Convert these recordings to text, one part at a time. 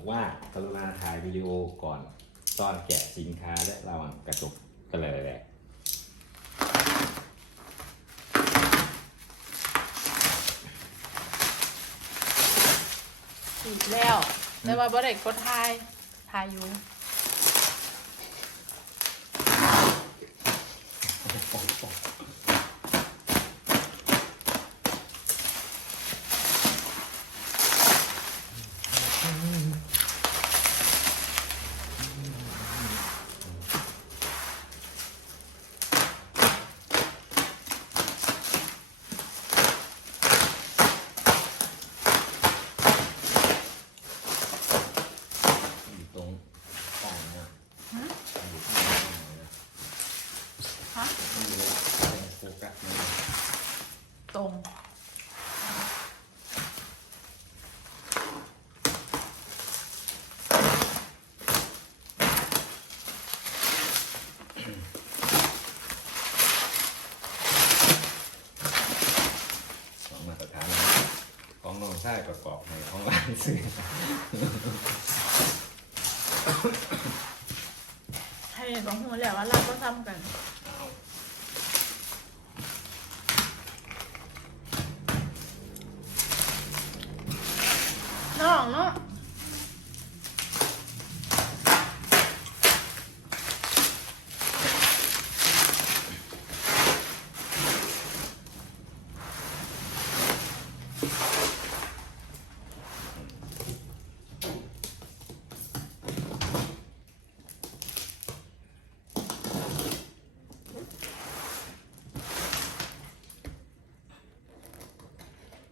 บอกว่ากรุณาถ่ายวิดีโอก่อนตอนแกะสินค้าและระหว่างกระจกกันเลยแหละอีกแล้ว แต่ว่าบ่ได้กดทายทายอยู่ อยู่ตรงกลางนะ ฮะ อยู่ข้างหลังนะ ฮะ อยู่ในโฟกัสนะ ตรง สองมาตรฐานนะ ใชายประกอบในของร้านซื้อให้บองหัวแหละว่าเราก็ทำกันน้องเนาะ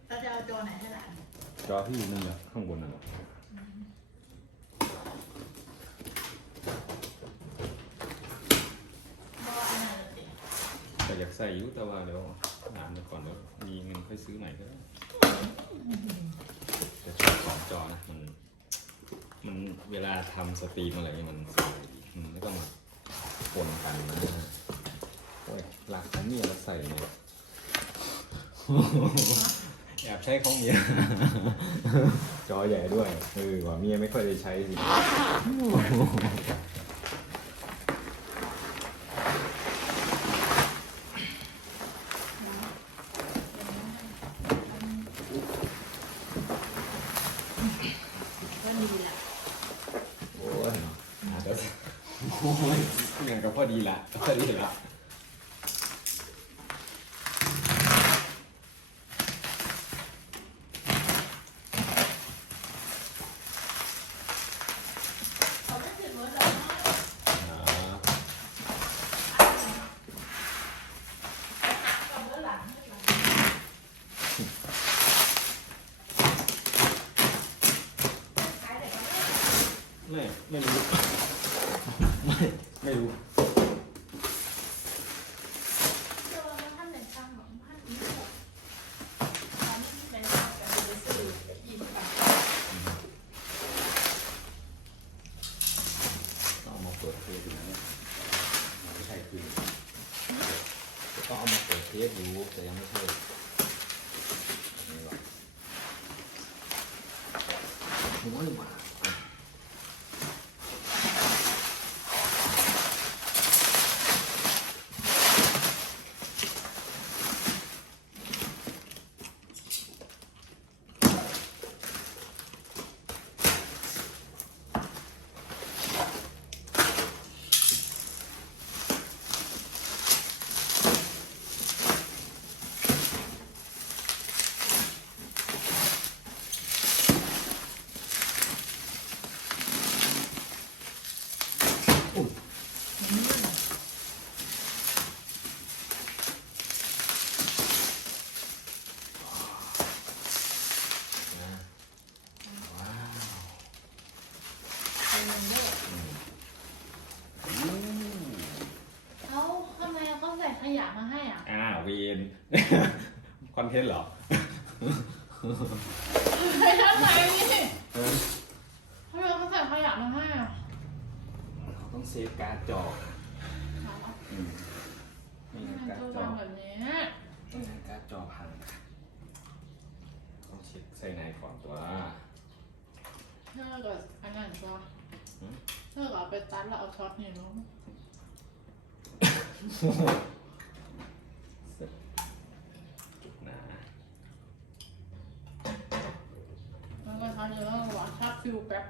เราจะเอาตัว ไหนให้หลานจอที่อยู่นั่นแหละข้างบนนั่นแหละบ่อันนั้นเลยสิแต่อยากใส่อยุแต่ว่าเดี๋ยวอ่านไปก่อนเดี๋ยวมีเงินค่อยซื้อใหม่ก็ได้แต่ชอบของจอนะมันมันเวลาทำสตรีมอะไรเนี่ยมันสวยดีอืมไม่ต้องมาปนกันนะโอ้ยหลักของเมียเราใส่เนี่ย อบใช้ของเมีย จอใหญ่ด้วยเออว่าเมียไม่ค่อยได้ใช้สิก็ดีแหละโอ้ยอาจจะโอ้ยเงินก็พอดีละพอดีละ เขาไม่ติดมือหรอก อ่า เอามือหลังมือหลังขายแต่ก็ไม่ ไม่ไม่รู้ ไม่ไม่รู้ เจอมาท่านไหนช่างหรอท่านนี้ หรอตอนนี้เป็นการไปซื้อยินกันต้องเอามาเปิดเทปดูนะเนี่ยไม่ใช่คือจะต้องเอามาเปิดเทปดูแต่ยังไม่ใช่นี่หรอกหัวหรือเปล่า เป็นเยอะอืมเขาทำไมเขาใส่ขยะมาให้อะ อ่าเวนคอนเทนต์เหรอใส่ทำไมนี่ทำไมเขาใส่ขยะมาให้อะเราต้องเซฟการ์ดจออืมไม่งั้นการ์ดตัวจอวางแบบนี้ไม่งั้นการ์ดจอพังต้องเช็คใส่ในก่อนตัวเท่ากับอันนั้นก็หื มเท่ากับเอาไปตัดแล้วเอาช็อตเนี่ยลงจุกหนาแล้วก็ทำอยู่แล้วหวานชาฟิวแป๊บ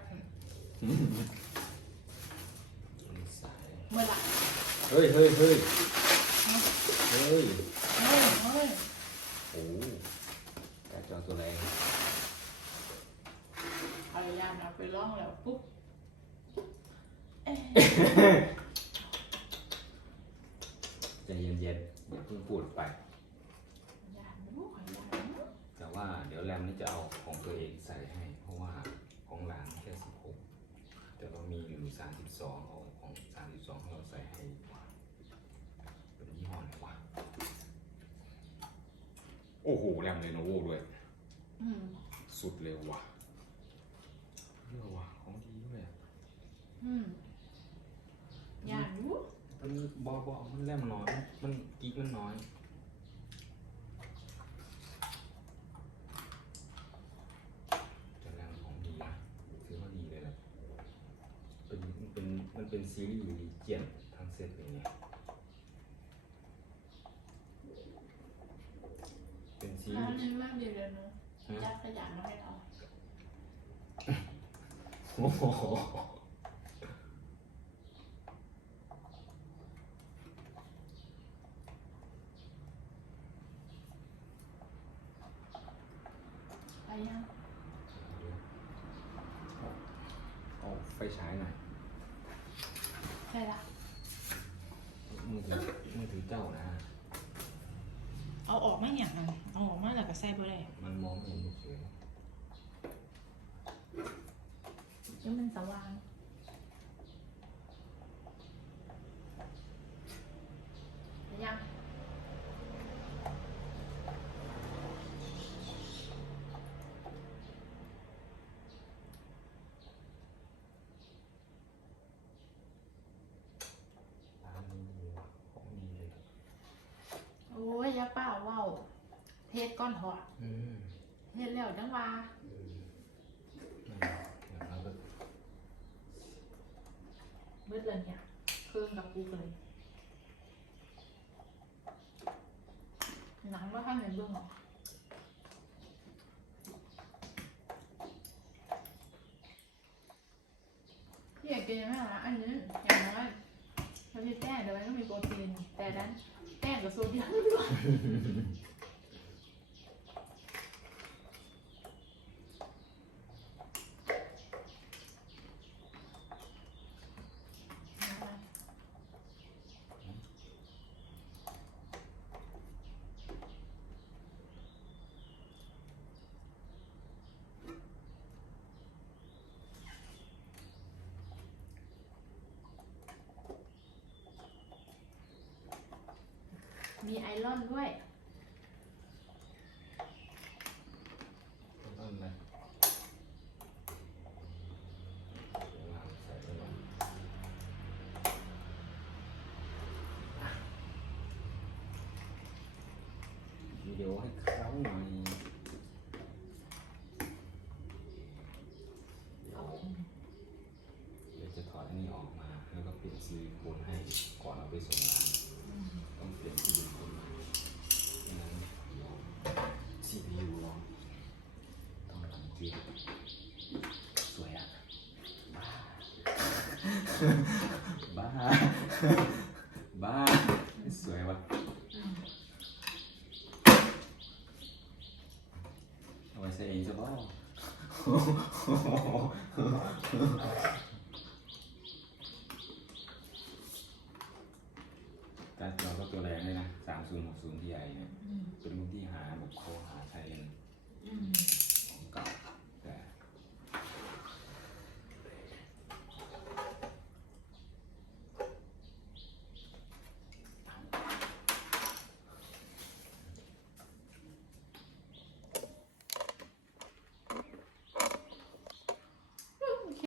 สายเมื่อไหร่เฮ้ยเฮ้ยเฮ้ยเฮ้ยเฮ้ยเฮ้ยโอ้กระจอตัวแรงพยายามเอาไปล่องแล้วปุ๊บเอ๊ะ ใจเย็นๆอย่าเพิ่งพูดไป อยากรู้ขออยากรู้แต่ว่าเดี๋ยวแรมนี่จะเอาของตัวเองใส่ให้ เพราะว่าของหลานแค่สิบหกแต่เรามีอยู่สามสิบสองเอาของสามสิบสองให้เราใส่ให้ดีกว่าเป็นยี่ห้อไหนวะโอ้โหแรมเลโนโวด้วย อืมสุดเร็วว่ะเร็วว่ะของดีด้วยอะอืมอยากรู้ มันบอบอมันแรมน้อย มันกิ๊กมันน้อยแต่แรมของดีนะถือว่าดีเลยแหละเป็นเป็นมันเป็นซีรีส์ลีเจียนทั้งเซตเลยเนี่ยเป็นซีอัรีนส์นี้มากดีเลยเนอะฮะยัดขยะมาให้เรา โอ้โห ไปยังเอาไฟฉายหน่อยใช่ละ มือถือมือถือเจ้านะเอาออกมาอย่างไรเอาออกมาแล้วก็ใส่บ่ได้มันมองไม่เห็นเฉยยังมันสว่างไปยัง ร้านนี้ดีว่ะของดีเลย โอ้ ยอยาเป้าเว้าเทศก้อนหอดอืมเฮ็ดแล้วจังว่าอืมนั่นอย่างเราก็เบิดเลยเนี่ยเครื่องกับกูเลยหนังว่าข้างในเบื้องหรอพี่อยากกินไหมล่ะอันนี้อย่างน้อยถ้าพี่แป้งเดี๋ยวมันก็มีโปรตีนแต่นั้น แป้งกับโซเดียมด้วยมีไอรอนด้วยต้นเดี๋ยววางใส่ไปก่อนวิดีโอให้เขาหน่อยเอาเดี๋ยวจะถอดอันนี้ออกมา แล้วก็เปลี่ยนซิลิโคนให้ก่อนเอาไปส่งร้าน ต้องเปลี่ยนซิลิโคนใหม่ไม่งั้นเดี๋ยว CPU ร้อนต้องทำจืดสวยอะ บ้าบ้าบ้าสว